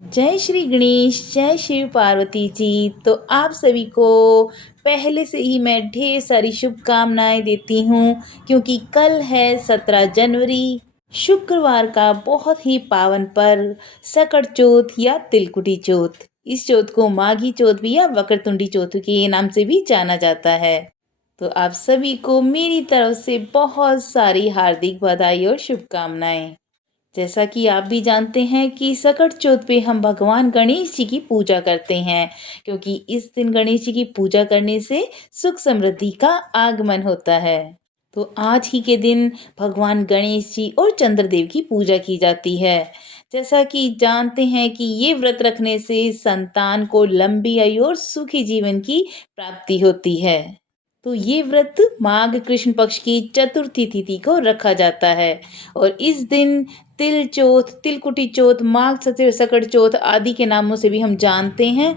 जय श्री गणेश, जय शिव पार्वती जी। तो आप सभी को पहले से ही मैं ढेर सारी शुभकामनाएं देती हूँ, क्योंकि कल है 17 जनवरी, शुक्रवार का बहुत ही पावन पर्व सकट चौथ या तिलकुटी चौथ। इस चौथ को माघी चौथ भी या वक्रतुंडी चौथ के नाम से भी जाना जाता है। तो आप सभी को मेरी तरफ से बहुत सारी हार्दिक बधाई और शुभकामनाएं। जैसा कि आप भी जानते हैं कि सकट चौथ पे हम भगवान गणेश जी की पूजा करते हैं, क्योंकि इस दिन गणेश जी की पूजा करने से सुख समृद्धि का आगमन होता है। तो आज ही के दिन भगवान गणेश जी और चंद्रदेव की पूजा की जाती है। जैसा कि जानते हैं कि ये व्रत रखने से संतान को लंबी आयु और सुखी जीवन की प्राप्ति होती है। तो ये व्रत माघ कृष्ण पक्ष की चतुर्थी तिथि को रखा जाता है और इस दिन तिल चौथ, तिलकुटी चौथ, माघ सकट चौथ आदि के नामों से भी हम जानते हैं,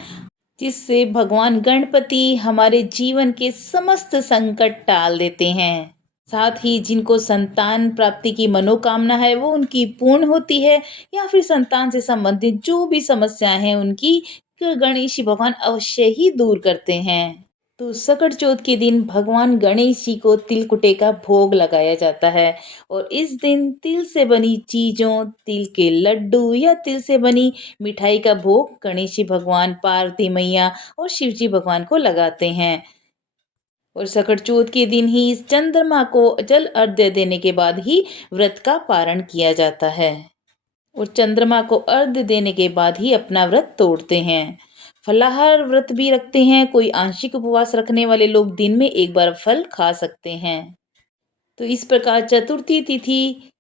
जिससे भगवान गणपति हमारे जीवन के समस्त संकट टाल देते हैं। साथ ही जिनको संतान प्राप्ति की मनोकामना है वो उनकी पूर्ण होती है, या फिर संतान से संबंधित जो भी समस्याएं हैं उनकी गणेश जी भगवान अवश्य ही दूर करते हैं। तो सकट चौथ के दिन भगवान गणेश जी को तिलकुटे का भोग लगाया जाता है और इस दिन तिल से बनी चीज़ों, तिल के लड्डू या तिल से बनी मिठाई का भोग गणेश जी भगवान, पार्वती मैया और शिव जी भगवान को लगाते हैं। और सकट चौथ के दिन ही इस चंद्रमा को जल अर्घ्य देने के बाद ही व्रत का पारण किया जाता है और चंद्रमा को अर्घ्य देने के बाद ही अपना व्रत तोड़ते हैं। फलाहार व्रत भी रखते हैं, कोई आंशिक उपवास रखने वाले लोग दिन में एक बार फल खा सकते हैं। तो इस प्रकार चतुर्थी तिथि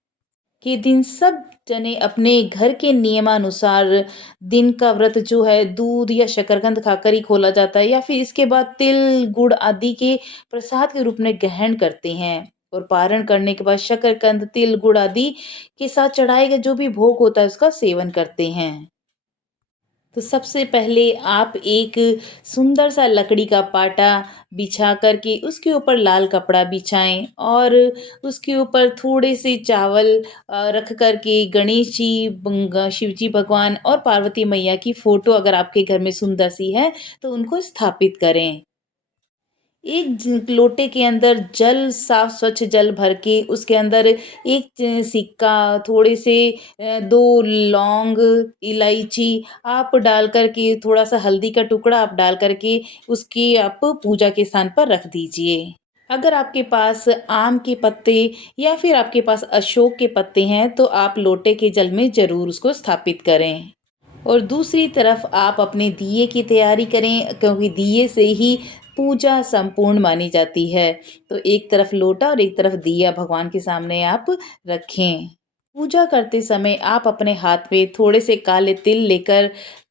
के दिन सब जने अपने घर के नियमानुसार दिन का व्रत जो है दूध या शकरकंद खाकर ही खोला जाता है, या फिर इसके बाद तिल गुड़ आदि के प्रसाद के रूप में ग्रहण करते हैं और पारण करने के बाद शकरकंद, तिल गुड़ आदि के साथ चढ़ाए गए जो भी भोग होता है उसका सेवन करते हैं। तो सबसे पहले आप एक सुंदर सा लकड़ी का पाटा बिछा करके उसके ऊपर लाल कपड़ा बिछाएं और उसके ऊपर थोड़े से चावल रख करके गणेश जी, शिव जी भगवान और पार्वती मैया की फोटो अगर आपके घर में सुंदर सी है तो उनको स्थापित करें। एक लोटे के अंदर जल, साफ स्वच्छ जल भर के उसके अंदर एक सिक्का, थोड़े से दो लौंग, इलायची आप डाल करके, थोड़ा सा हल्दी का टुकड़ा आप डाल करके उसकी आप पूजा के स्थान पर रख दीजिए। अगर आपके पास आम के पत्ते या फिर आपके पास अशोक के पत्ते हैं तो आप लोटे के जल में ज़रूर उसको स्थापित करें। और दूसरी तरफ आप अपने दिए की तैयारी करें, क्योंकि दिए से ही पूजा संपूर्ण मानी जाती है। तो एक तरफ लोटा और एक तरफ दिया भगवान के सामने आप रखें। पूजा करते समय आप अपने हाथ में थोड़े से काले तिल लेकर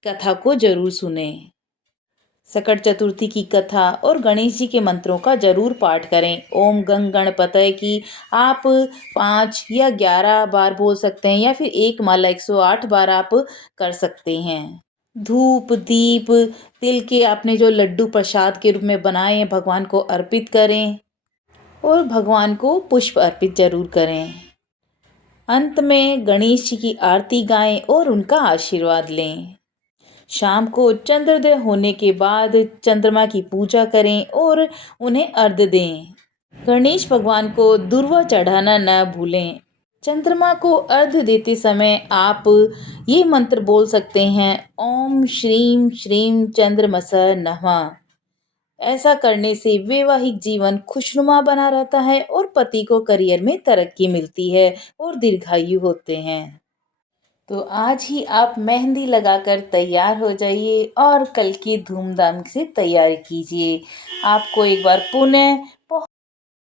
कथा को जरूर सुने। सकट चतुर्थी की कथा और गणेश जी के मंत्रों का जरूर पाठ करें। ओम गंग गणपतये की आप 5 या 11 बार बोल सकते हैं, या फिर एक माला 108 बार आप कर सकते हैं। धूप दीप तिल के आपने जो लड्डू प्रसाद के रूप में बनाए हैं भगवान को अर्पित करें और भगवान को पुष्प अर्पित जरूर करें। अंत में गणेश जी की आरती गाएं और उनका आशीर्वाद लें। शाम को चंद्रोदय होने के बाद चंद्रमा की पूजा करें और उन्हें अर्घ्य दें। गणेश भगवान को दूर्वा चढ़ाना न भूलें। चंद्रमा को अर्घ्य देते समय आप ये मंत्र बोल सकते हैं, ओम श्रीम श्रीम चंद्रमस नमः। ऐसा करने से वैवाहिक जीवन खुशनुमा बना रहता है और पति को करियर में तरक्की मिलती है और दीर्घायु होते हैं। तो आज ही आप मेहंदी लगाकर तैयार हो जाइए और कल की धूमधाम से तैयारी कीजिए। आपको एक बार पुनः